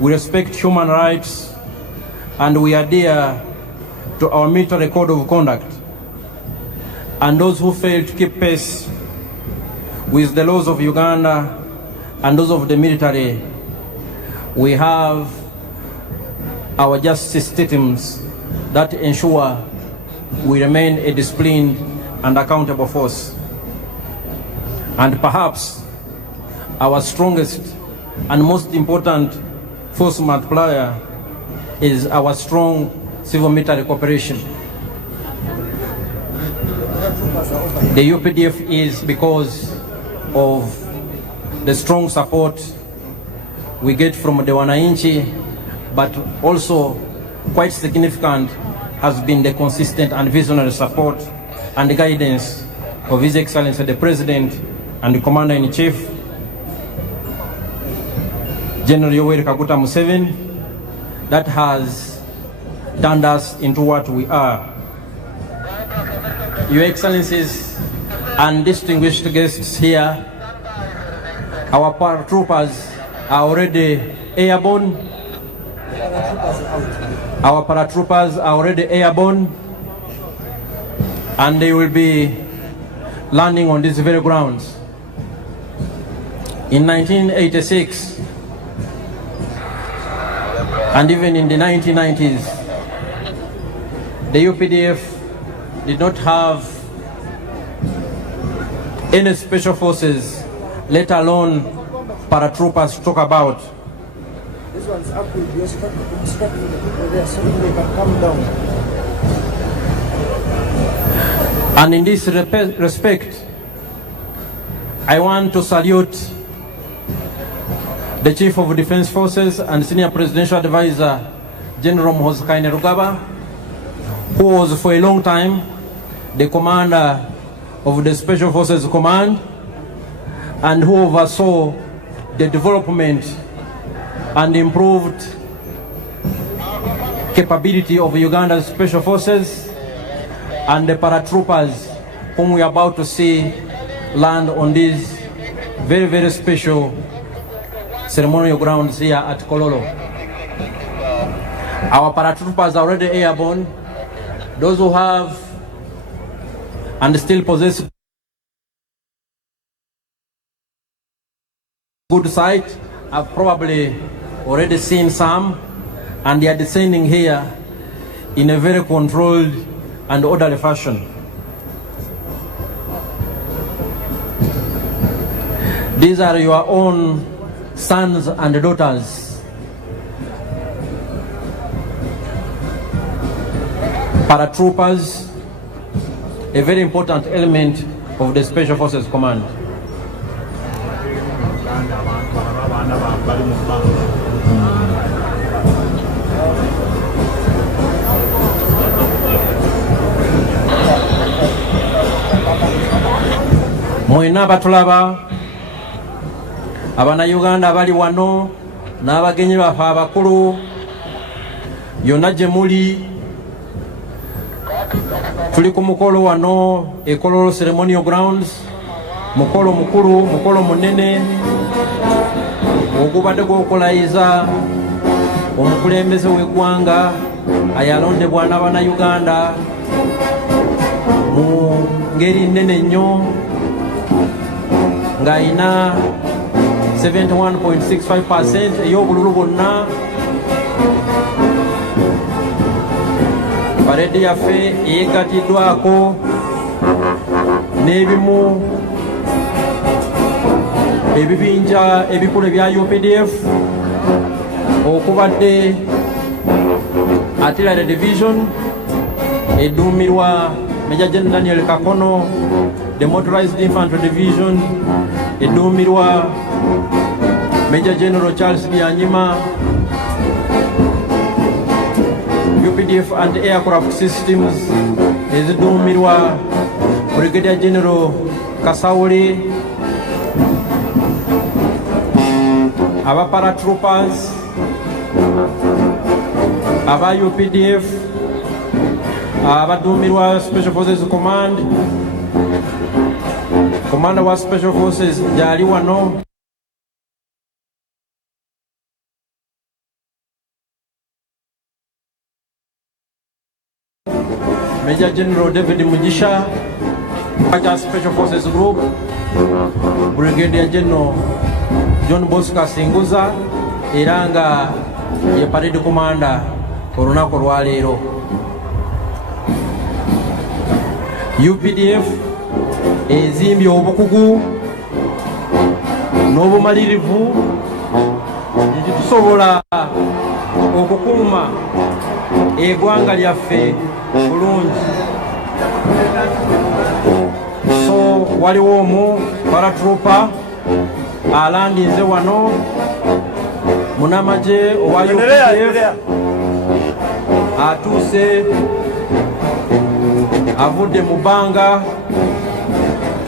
we respect human rights, and we adhere to our military code of conduct. And those who fail to keep pace with the laws of Uganda and those of the military, we have our justice systems that ensure we remain a disciplined and accountable force. And perhaps our strongest and most important force multiplier is our strong civil-military cooperation. The UPDF is because of the strong support we get from the Wananchi, but also quite significant has been the consistent and visionary support and the guidance of His Excellency the President and the Commander-in-Chief, General Yoweri Kaguta Museveni, that has turned us into what we are. Your Excellencies and distinguished guests here, our paratroopers are already airborne. Our paratroopers are already airborne, and they will be landing on these very grounds. In 1986, and even in the 1990s, the UPDF did not have any special forces, let alone paratroopers to talk about. This one's up with you, instructing the people there so they can come down. And in this respect, I want to salute the Chief of Defense Forces and Senior Presidential Advisor, General Museveni, who was for a long time the commander of the Special Forces Command and who oversaw the development and improved capability of Uganda's Special Forces and the paratroopers whom we are about to see land on these very, very special ceremonial grounds here at Kololo. Our paratroopers are already airborne. Those who have and still possess good sight have probably already seen some, and they are descending here in a very controlled and orderly fashion. These are your own sons and daughters. Paratroopers, a very important element of the Special Forces Command. Mwena batulaba Abannayuganda bali wano n'abagenyi baffe abakulu yonna gye muli, tuli ku mukolo wano e Kololo Ceremonial Grounds, mukolo mukulu, mukolo munene ogubadde gw'okulayiza omukulembeze w'eggwanga ayalondebwa n'Abannayuganda mu ngeri nnene nnyo ng'ayina 71.65% ey'obululu bwonna. Paredi yaffe eyeggatiddwako n'ebimu ebibinja ebikulu ebya UPDF okubadde Artillery Division edduumirwa Major General Daniel Kakono, the Motorized Infantry Division edduumirwa Major General Charles Byanyima, UPDF and Aircraft Systems ezidduumirwa Brigadier General Kasauli, aba Paratroopers, aba UPDF, abadduumirwa Special Forces Command, Commander wa Special Forces gyali wano. Major General David Mujisha, Special Forces Group, Brigadier General John Bosco Singuza, era nga ye parade commander olunaku lwa leero. UPDF ezimbye obukugu n'obumalirivu nti tusobola okukuuma eggwanga lyaffe bulungi. So waliwo omu Paratrooper alandinze wano, munamaje owa UPDF atuuse avudde mu bbanga.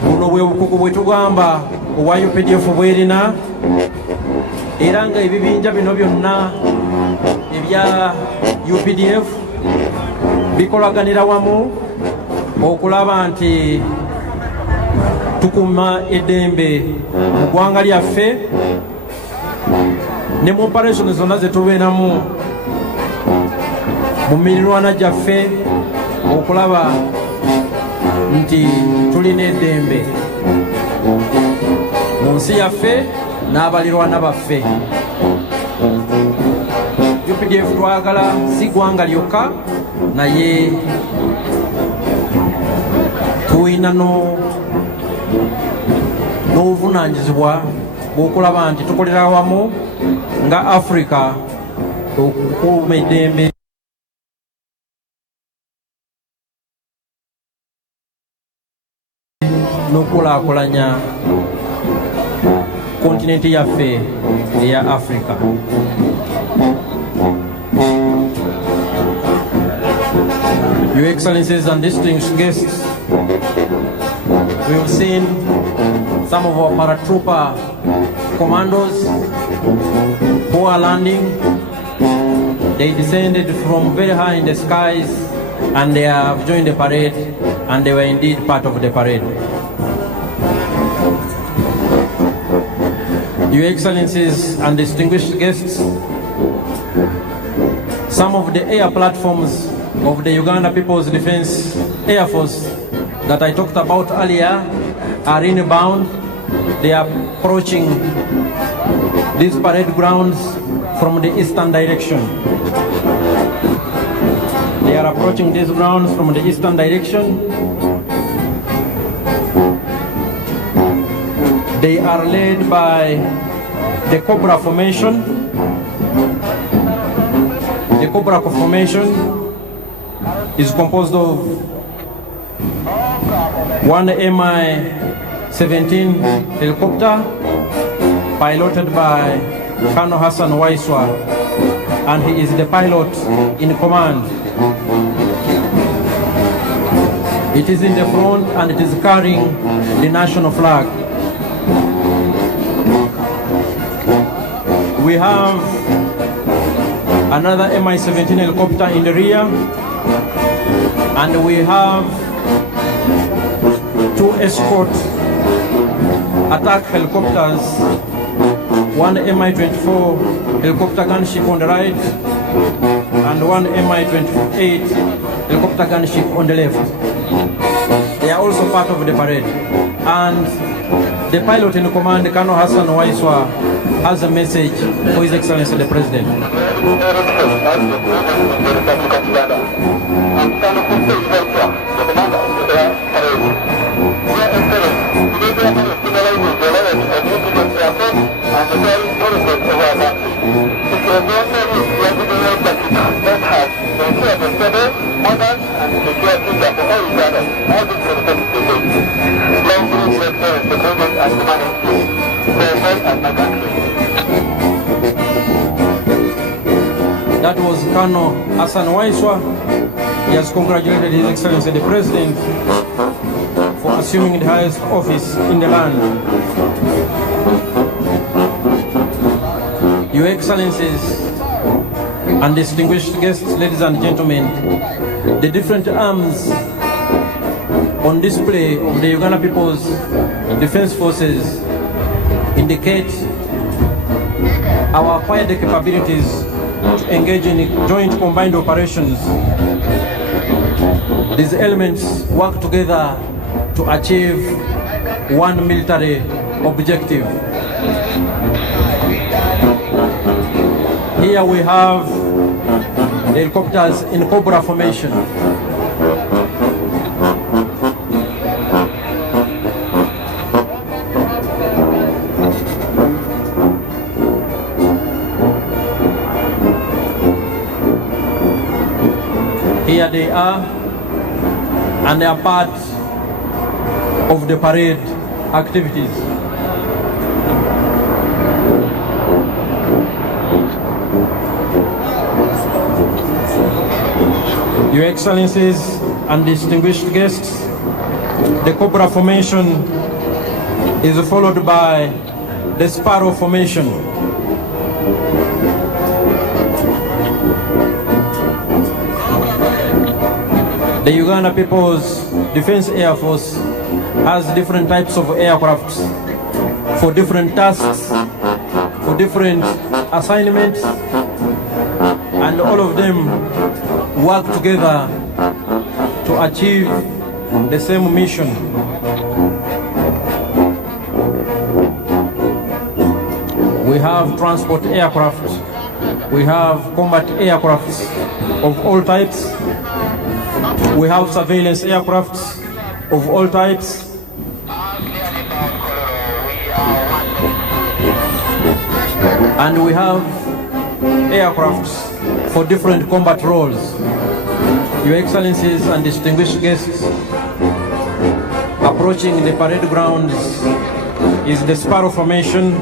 Buno bwe bukugu bwe tugamba owa UPDF bwerina, era nga ebibinja bino byonna ebya UPDF bikolaganira wamu okulaba nti tukuuma eddembe mu ggwanga lyaffe ne mu operation zonna ze tubeeramu mu mirirwana gyaffe, okulaba nti tulina eddembe mu nsi yaffe n'abalirwana baffe. UPDF twagala si ggwanga lyokka, naye tulina n'obuvunaanyizibwa bw'okulaba nti tukolera wamu nga Africa okukuuma eddembe n'okulaakulanya kontinenti yaffe eya Africa. Your Excellencies and distinguished guests, we have seen some of our paratrooper commandos who are landing. They descended from very high in the skies and they have joined the parade, and they were indeed part of the parade. Your Excellencies and distinguished guests, some of the air platforms of the Uganda People's Defense Air Force that I talked about earlier are inbound. They are approaching these parade grounds from the eastern direction. They are approaching these grounds from the eastern direction. They are led by the Cobra formation. The Cobra formation is composed of one Mi-17 helicopter piloted by Colonel Hassan Waiswa, and he is the pilot in command. It is in the front and it is carrying the national flag. We have another Mi-17 helicopter in the rear, and we have two escort attack helicopters, one Mi-24 helicopter gunship on the right and one Mi-28 helicopter gunship on the left. They are also part of the parade. And the pilot in command, Colonel Hassan Waiswa, has a message for His Excellency the President. That was Colonel Hassan Waiswa. He has congratulated His Excellency the President for assuming the highest office in the land. Your Excellencies and distinguished guests, ladies and gentlemen, the different arms on display of the Uganda People's Defense Forces indicate our acquired capabilities to engage in joint combined operations. These elements work together to achieve one military objective. Here we have the helicopters in Cobra formation. Here they are, and they are part of the parade activities. Your Excellencies and distinguished guests, the Cobra formation is followed by the Sparrow formation. The Uganda People's Defense Air Force has different types of aircrafts for different tasks, for different assignments, and all of them work together to achieve the same mission. We have transport aircraft, we have combat aircrafts of all types, we have surveillance aircrafts of all types, and we have aircrafts for different combat roles. Your Excellencies and distinguished guests, approaching the parade grounds is the Sparrow formation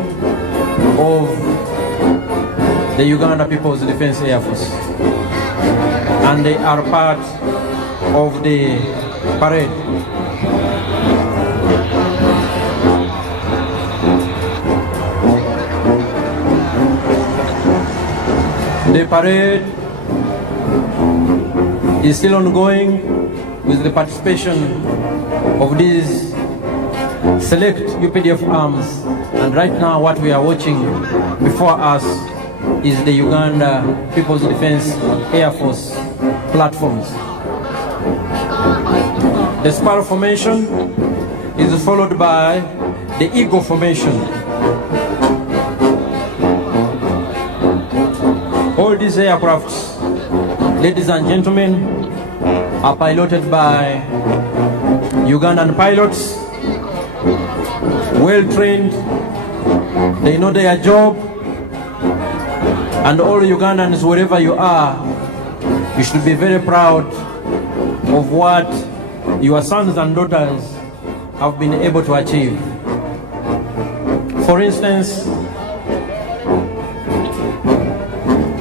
of the Uganda People's Defense Air Force, and they are part of the parade. The parade is still ongoing with the participation of these select UPDF arms, and right now what we are watching before us is the Uganda People's Defense Air Force platforms. The Sparrow formation is followed by the Eagle formation. All these aircrafts, ladies and gentlemen, are piloted by Ugandan pilots, well trained, they know their job, and all Ugandans, wherever you are, you should be very proud of what your sons and daughters have been able to achieve. For instance,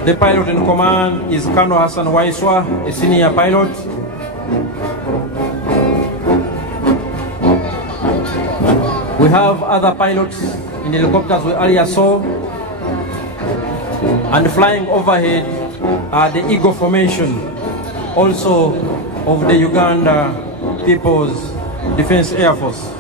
the pilot in command is Colonel Hassan Waiswa, a senior pilot. We have other pilots in the helicopters we earlier saw, and flying overhead are the Eagle formation, also of the Uganda People's Defense Air Force.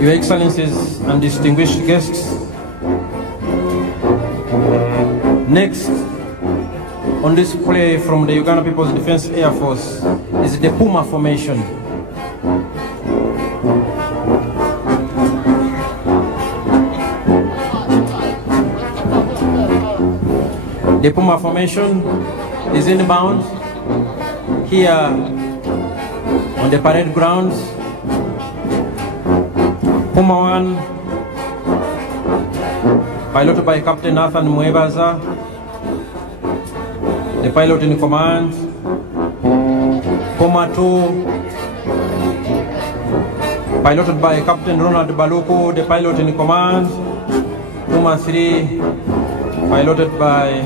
Your Excellencies and distinguished guests, next on display from the Uganda People's Defense Air Force is the Puma formation. The Puma formation is inbound here on the parade grounds. Puma 1, piloted by Captain Nathan Mwebaza, the pilot in command. Puma 2, piloted by Captain Ronald Baluku, the pilot in command. Puma 3, piloted by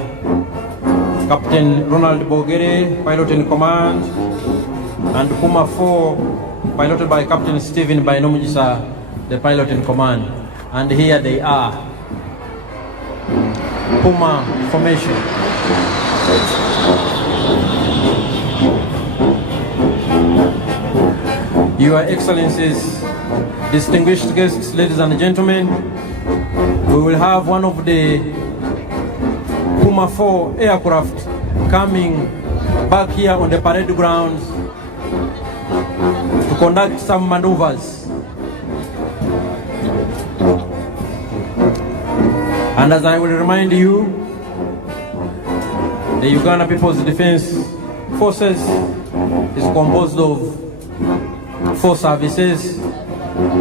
Captain Ronald Bogere, pilot in command. And Puma 4, piloted by Captain Stephen Bainomujisa, the pilot in command. And here they are. Puma formation. Your Excellencies, distinguished guests, ladies and gentlemen, we will have one of the Puma 4 aircraft coming back here on the parade grounds to conduct some maneuvers. And as I will remind you, the Uganda People's Defense Forces is composed of 4 services: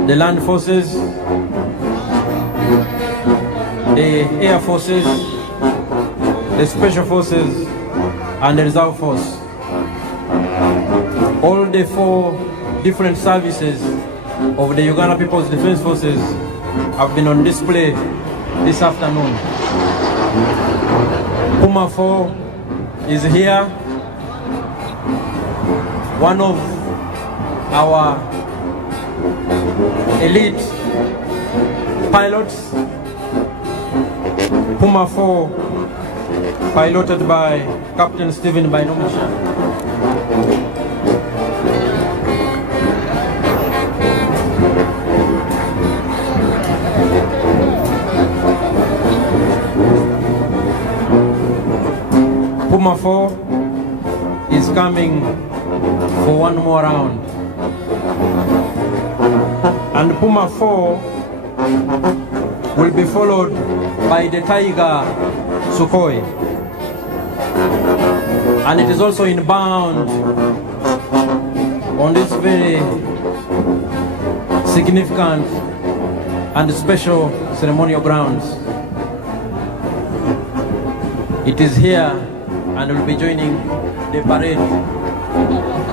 the Land Forces, the Air Forces, the Special Forces, and the Reserve Force. All the 4 different services of the Uganda People's Defense Forces have been on display this afternoon. Puma 4 is here, one of our elite pilots. Puma 4 piloted by Captain Stephen Binomisha. Puma 4 is coming for one more round. And Puma 4 will be followed by the Tiger Sukhoi. And it is also inbound on this very significant and special ceremonial grounds. It is here and will be joining the parade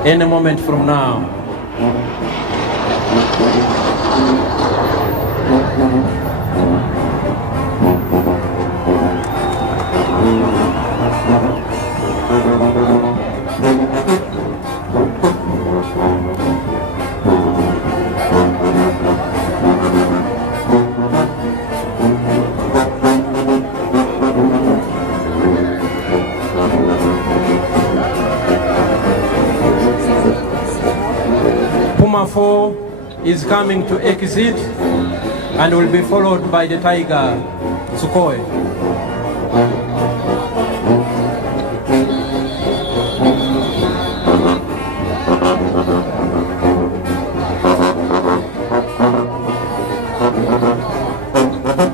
any moment from now. Puma 4 is coming to exit and will be followed by the Tiger Sukhoi.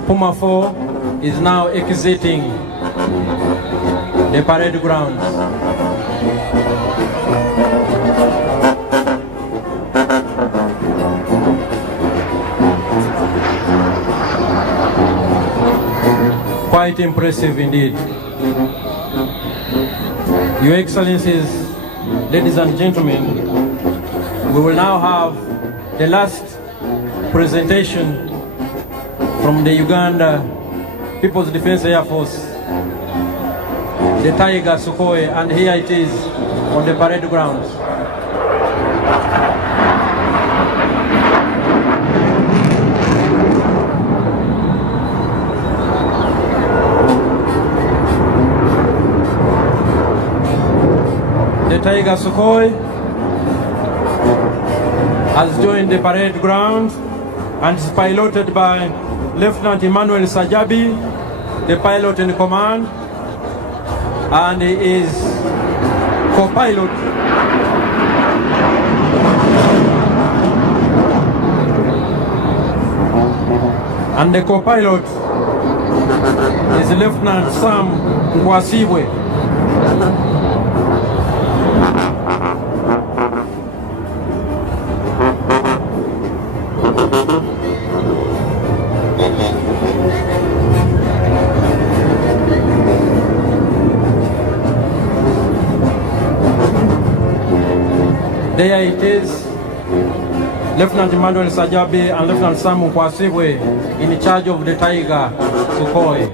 Puma 4 is now exiting the parade grounds. Quite impressive indeed. Your Excellencies, ladies and gentlemen, we will now have the last presentation from the Uganda People's Defense Air Force, the Tiger Sukhoi, and here it is on the parade grounds. The Tiger Sukhoi has joined the parade ground and is piloted by Lieutenant Emmanuel Sajabi, the pilot in command, and he is co-pilot and the co-pilot is Lieutenant Sam Ngwasibwe. There it is, Lieutenant Emmanuel Sajabi and Lieutenant Sam Nkwasibwe in charge of the Tiger Sukhoi.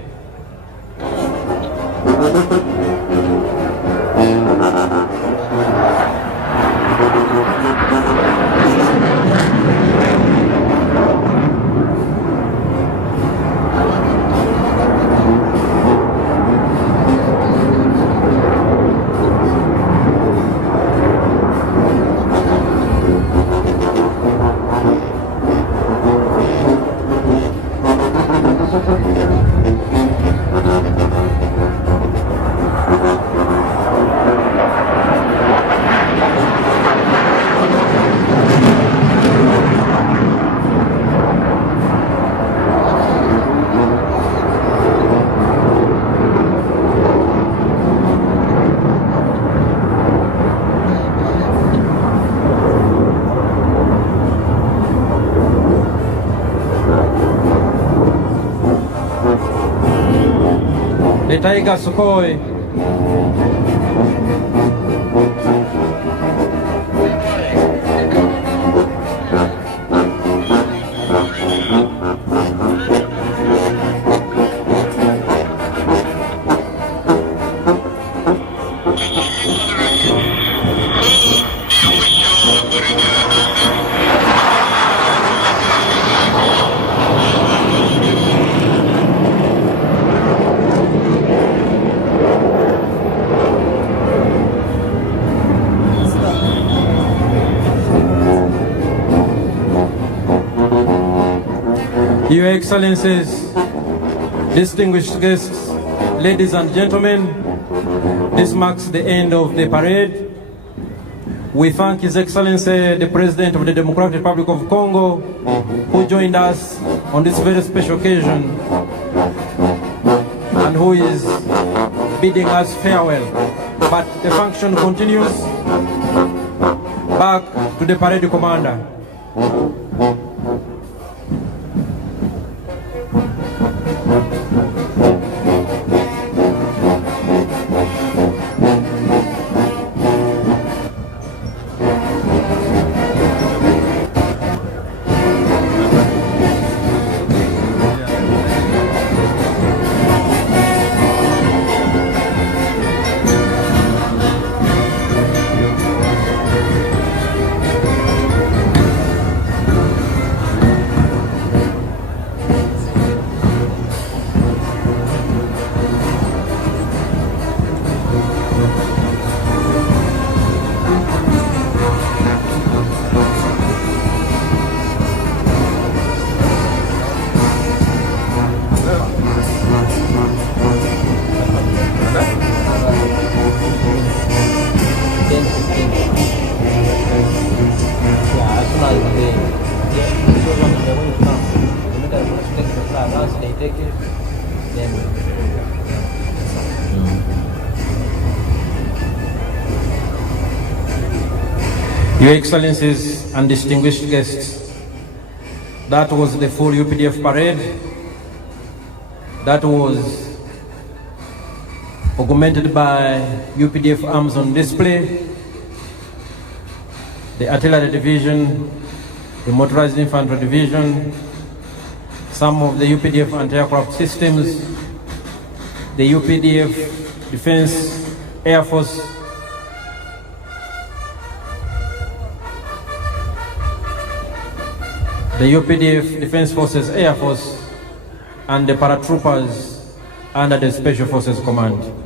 Tiger Sukhoi, Your Excellencies, distinguished guests, ladies and gentlemen, this marks the end of the parade. We thank His Excellency, the President of the Democratic Republic of Congo, who joined us on this very special occasion and who is bidding us farewell. But the function continues. Back to the parade commander. Your Excellencies and distinguished guests, that was the full UPDF parade. That was augmented by UPDF arms on display, the artillery division, the motorized infantry division, some of the UPDF anti-aircraft systems, the UPDF Defense Air Force, the UPDF Defense Forces Air Force, and the Paratroopers under the Special Forces Command.